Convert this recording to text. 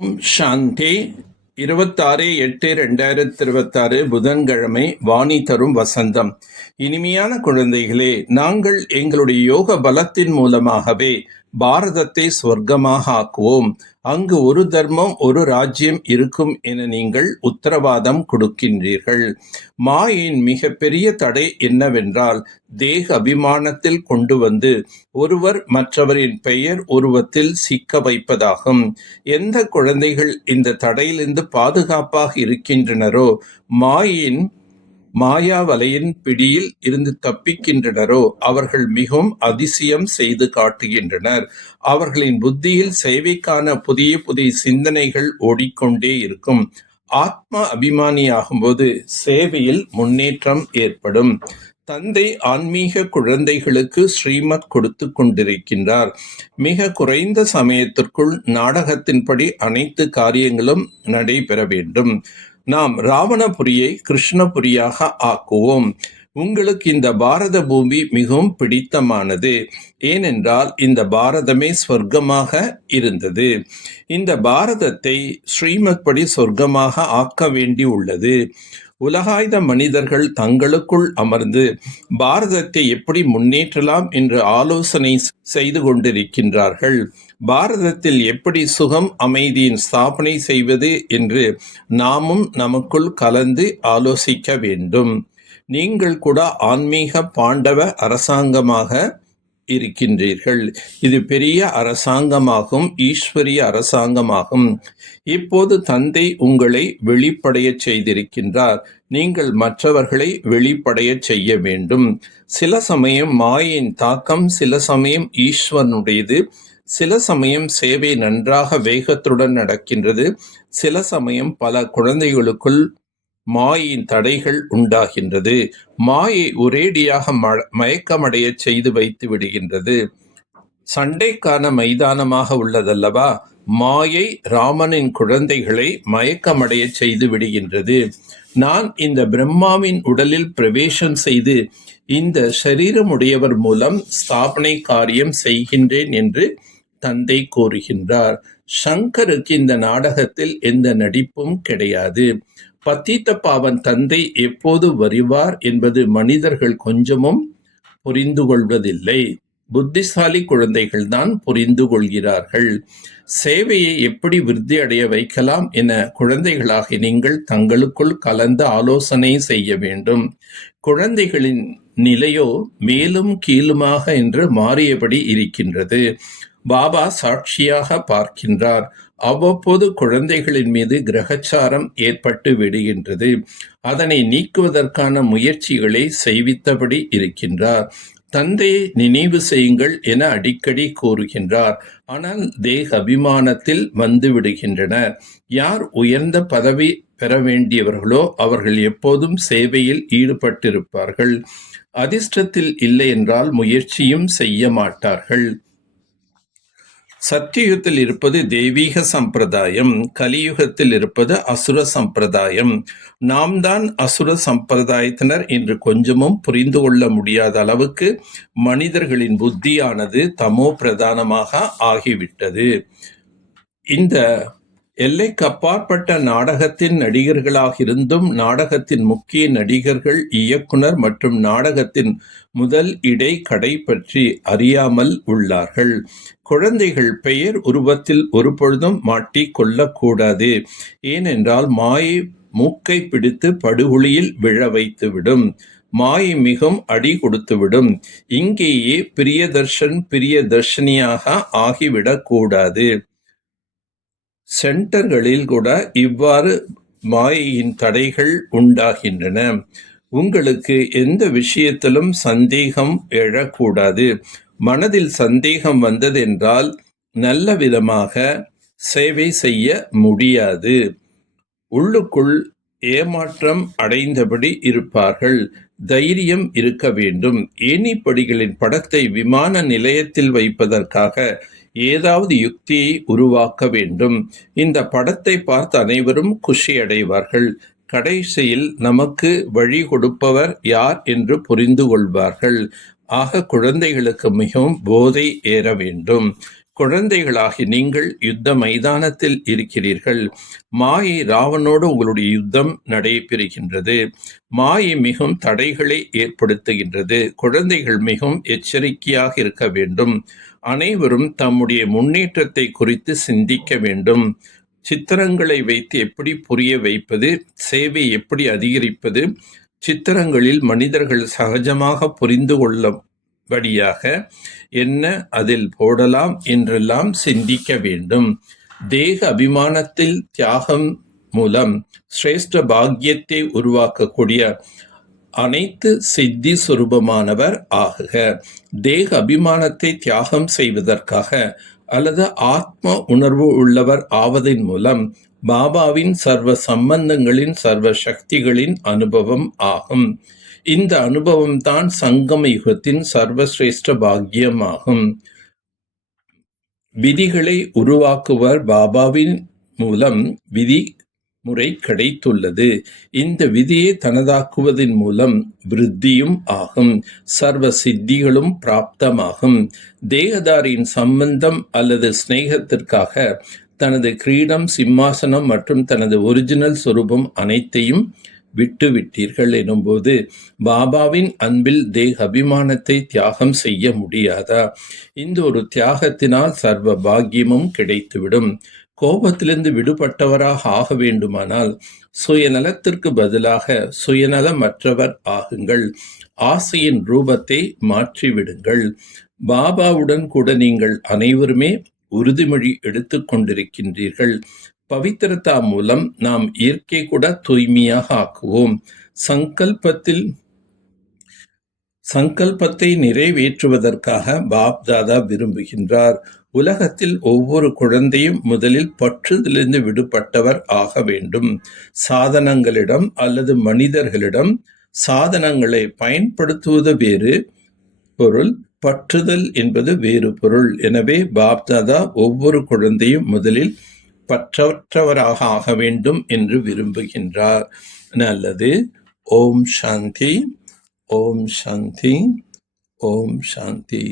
சாந்தி 26/8/2026 புதன்கிழமை. வாணி தரும் வசந்தம். இனிமையான குழந்தைகளே, நாங்கள் எங்களுடைய யோக பலத்தின் மூலமாகவே பாரதத்தை சொர்க்கமாக ஆக்குவோம். அங்கு ஒரு தர்மம் ஒரு ராஜ்யம் இருக்கும் என நீங்கள் உத்தரவாதம் கொடுக்கின்றீர்கள். மாயின் மிக பெரிய தடை என்னவென்றால், தேக அபிமானத்தில் கொண்டு வந்து ஒருவர் மற்றவரின் பெயர் உருவத்தில் சிக்க வைப்பதாகும். எந்த குழந்தைகள் இந்த தடையிலிருந்து பாதுகாப்பாக இருக்கின்றனரோ, மாயா வலையின் பிடியில் இருந்து தப்பிக்கின்றனரோ, அவர்கள் மிகவும் அதிசயம் செய்து காட்டுகின்றனர். அவர்களின் புத்தியில் சேவைக்கான புதிய புதிய சிந்தனைகள் ஓடிக்கொண்டே இருக்கும். ஆத்ம அபிமானியாகும்போது சேவையில் முன்னேற்றம் ஏற்படும். தந்தை ஆன்மீக குழந்தைகளுக்கு ஸ்ரீமத் கொடுத்து கொண்டிருக்கின்றார். மிக குறைந்த சமயத்திற்குள் நாடகத்தின்படி அனைத்து காரியங்களும் நடைபெற வேண்டும். நாம் ராவணபுரியை கிருஷ்ணபுரியாக ஆக்குவோம். உங்களுக்கு இந்த பாரத பூமி மிகவும் பிடித்தமானது. ஏனென்றால் இந்த பாரதமே சொர்க்கமாக இருந்தது. இந்த பாரதத்தை ஸ்ரீமத் படி சொர்க்கமாக ஆக்க வேண்டி உள்ளது. உலகாய்த மனிதர்கள் தங்களுக்குள் அமர்ந்து பாரதத்தை எப்படி முன்னேற்றலாம் என்று ஆலோசனை செய்து கொண்டிருக்கின்றார்கள். பாரதத்தில் எப்படி சுகம் அமைதியின் ஸ்தாபனை செய்வது என்று நாமும் நமக்குள் கலந்து ஆலோசிக்க வேண்டும். நீங்கள் கூட ஆன்மீக பாண்டவ அரசாங்கமாக இருக்கின்றீர்கள். இது பெரிய அரசாங்கமாகும், ஈஸ்வரிய அரசாங்கமாகும். இப்போது தந்தை உங்களை வெளிப்படைய செய்திருக்கின்றார். நீங்கள் மற்றவர்களை வெளிப்படைய செய்ய வேண்டும். சில சமயம் மாயின் தாக்கம், சில சமயம் ஈஸ்வரனுடையது, சில சமயம் சேவை நன்றாக வேகத்துடன் நடக்கின்றது. சில சமயம் பல குழந்தைகளுக்குள் மாயின் தடைகள் உண்டாகின்றது. மாயை ஒரேடியாக மயக்கமடைய செய்து வைத்து விடுகின்றது. சண்டைக்கான மைதானமாக உள்ளதல்லவா? மாயை ராமனின் குழந்தைகளை மயக்கமடைய செய்து விடுகின்றது. நான் இந்த பிரம்மாவின் உடலில் பிரவேசம் செய்து இந்த சரீரமுடையவர் மூலம் ஸ்தாபனை காரியம் செய்கின்றேன் என்று தந்தை கூறுகின்றார். சங்கருக்கு இந்த நாடகத்தில் எந்த நடிப்பும் கிடையாது. பத்தித்த பாவன் தந்தை எப்போது வருவார் என்பது மனிதர்கள் கொஞ்சமும் புரிந்து கொள்வதில்லை. புத்திசாலி குழந்தைகள் தான் புரிந்து கொள்கிறார்கள். சேவையை எப்படி விருத்தி அடைய வைக்கலாம் என குழந்தைகளாக நீங்கள் தங்களுக்குள் கலந்து ஆலோசனை செய்ய வேண்டும். குழந்தைகளின் நிலையோ மேலும் கீழுமாக என்று மாறியபடி இருக்கின்றது. பாபா சாட்சியாக பார்க்கின்றார். அவ்வப்போது குழந்தைகளின் மீது கிரகச்சாரம் ஏற்பட்டு விடுகின்றது. அதனை நீக்குவதற்கான முயற்சிகளை செய்வித்தபடி இருக்கின்றார். தந்தையை நினைவு செய்யுங்கள் என அடிக்கடி கூறுகின்றார். ஆனால் தேக அபிமானத்தில் வந்து விடுகின்றனர். யார் உயர்ந்த பதவி பெற வேண்டியவர்களோ அவர்கள் எப்போதும் சேவையில் ஈடுபட்டிருப்பார்கள். அதிர்ஷ்டத்தில் இல்லை என்றால் முயற்சியும் செய்ய மாட்டார்கள். சத்தியுகத்தில் இருப்பது தெய்வீக சம்பிரதாயம், கலியுகத்தில் இருப்பது அசுர சம்பிரதாயம். நாம் தான் அசுர சம்பிரதாயத்தினர் என்று கொஞ்சமும் புரிந்து கொள்ள முடியாத அளவுக்கு மனிதர்களின் புத்தியானது தமோ பிரதானமாக ஆகிவிட்டது. இந்த எல்லைக்கு அப்பாற்பட்ட நாடகத்தின் நடிகர்களாக இருந்தும் நாடகத்தின் முக்கிய நடிகர்கள், இயக்குனர் மற்றும் நாடகத்தின் முதல் இடை கடை பற்றி அறியாமல் உள்ளார்கள். குழந்தைகள் பெயர் உருவத்தில் ஒருபொழுதும் மாட்டிக் கொள்ளக்கூடாது. ஏனென்றால் மாயை மூக்கை பிடித்து படுகுழியில் விழ வைத்துவிடும். மாயை மிகவும் அடி கொடுத்துவிடும். இங்கேயே பிரியதர்ஷனியாக ஆகிவிடக் கூடாது. சென்டர்களில் கூட இவ்வாறு மாயையின் தடைகள் உண்டாகின்றன. உங்களுக்கு எந்த விஷயத்திலும் சந்தேகம் எழக்கூடாது. மனதில் சந்தேகம் வந்ததென்றால் நல்ல விதமாக சேவை செய்ய முடியாது. உள்ளுக்குள் ஏமாற்றம் அடைந்தபடி இருப்பார்கள். தைரியம் இருக்க வேண்டும். ஏணிப்படிகளின் படத்தை விமான நிலையத்தில் வைப்பதற்காக ஏதாவது யுக்தியை உருவாக்க வேண்டும். இந்த படத்தை பார்த்து அனைவரும் குஷி அடைவார்கள். கடைசியில் நமக்கு வழி கொடுப்பவர் யார் என்று புரிந்து கொள்வார்கள். ஆக குழந்தைகளுக்கு மிகவும் போதை ஏற வேண்டும். குழந்தைகளாகி நீங்கள் யுத்த மைதானத்தில் இருக்கிறீர்கள். மாயை ராவனோடு உங்களுடைய யுத்தம் நடைபெறுகின்றது. மாயை மிகவும் தடைகளை ஏற்படுத்துகின்றது. குழந்தைகள் மிகவும் எச்சரிக்கையாக இருக்க வேண்டும். அனைவரும் தம்முடைய முன்னேற்றத்தை குறித்து சிந்திக்க வேண்டும். சித்திரங்களை வைத்து எப்படி புரிய வைப்பது, சேவை எப்படி அதிகரிப்பது, சித்திரங்களில் மனிதர்கள் சகஜமாக புரிந்து கொள்ளும்படியாக என்ன அதில் போடலாம் என்றெல்லாம் சிந்திக்க வேண்டும். தேக அபிமானத்தில் தியாகம் மூலம் சிரேஷ்ட பாக்கியத்தை உருவாக்கக்கூடிய அனைத்து சித்தி சுரூபமானவர் ஆகுக. தேக அபிமானத்தை தியாகம் செய்வதற்காக அல்லது ஆத்ம உணர்வு உள்ளவர் ஆவதின் மூலம் பாபாவின் சர்வ சம்பந்தங்களின் சர்வ சக்திகளின் அனுபவம் ஆகும். இந்த அனுபவம் தான் சங்கம யுகத்தின் சர்வசிரேஷ்ட பாக்கியமாகும். விதிகளை உருவாக்குவர் பாபாவின் மூலம் விதி முறை கிடைத்துள்ளது. இந்த விதியை தனதாக்குவதன் மூலம் விருத்தியும் ஆகும், சர்வ சித்திகளும் பிராப்தமாகும். தேகதாரியின் சம்பந்தம் அல்லது சிநேகத்திற்காக தனது கிரீடம், சிம்மாசனம் மற்றும் தனது ஒரிஜினல் சொரூபம் அனைத்தையும் விட்டுவிட்டீர்கள் எனும்போது பாபாவின் அன்பில் தேக அபிமானத்தை தியாகம் செய்ய முடியாதா? இந்த ஒரு தியாகத்தினால் சர்வ பாக்கியமும் கிடைத்துவிடும். கோபத்திலிருந்து விடுபட்டவராக ஆக வேண்டுமானால் சுயநலத்திற்கு பதிலாக சுயநலமற்றவர் ஆகுங்கள். ஆசையின் ரூபத்தை மாற்றிவிடுங்கள். பாபாவுடன் கூட நீங்கள் அனைவருமே உறுதிமொழி எடுத்துக் கொண்டிருக்கின்றீர்கள். பவித்திரதா மூலம் நாம் இயற்கை கூட தூய்மையாக ஆக்குவோம். சங்கல்பத்தை நிறைவேற்றுவதற்காக பாப்தாதா விரும்புகின்றார். உலகத்தில் ஒவ்வொரு குழந்தையும் முதலில் பற்றுதலிருந்து விடுபட்டவர் ஆக வேண்டும். சாதனங்களிடம் அல்லது மனிதர்களிடம் சாதனங்களை பயன்படுத்துவது வேறு பொருள், பற்றுதல் என்பது வேறு பொருள். எனவே பாப்தாதா ஒவ்வொரு குழந்தையும் முதலில் பற்றற்றவராக ஆக வேண்டும் என்று விரும்புகின்றார். நல்லது. ஓம் சாந்தி, ஓம் சாந்தி, ஓம் சாந்தி.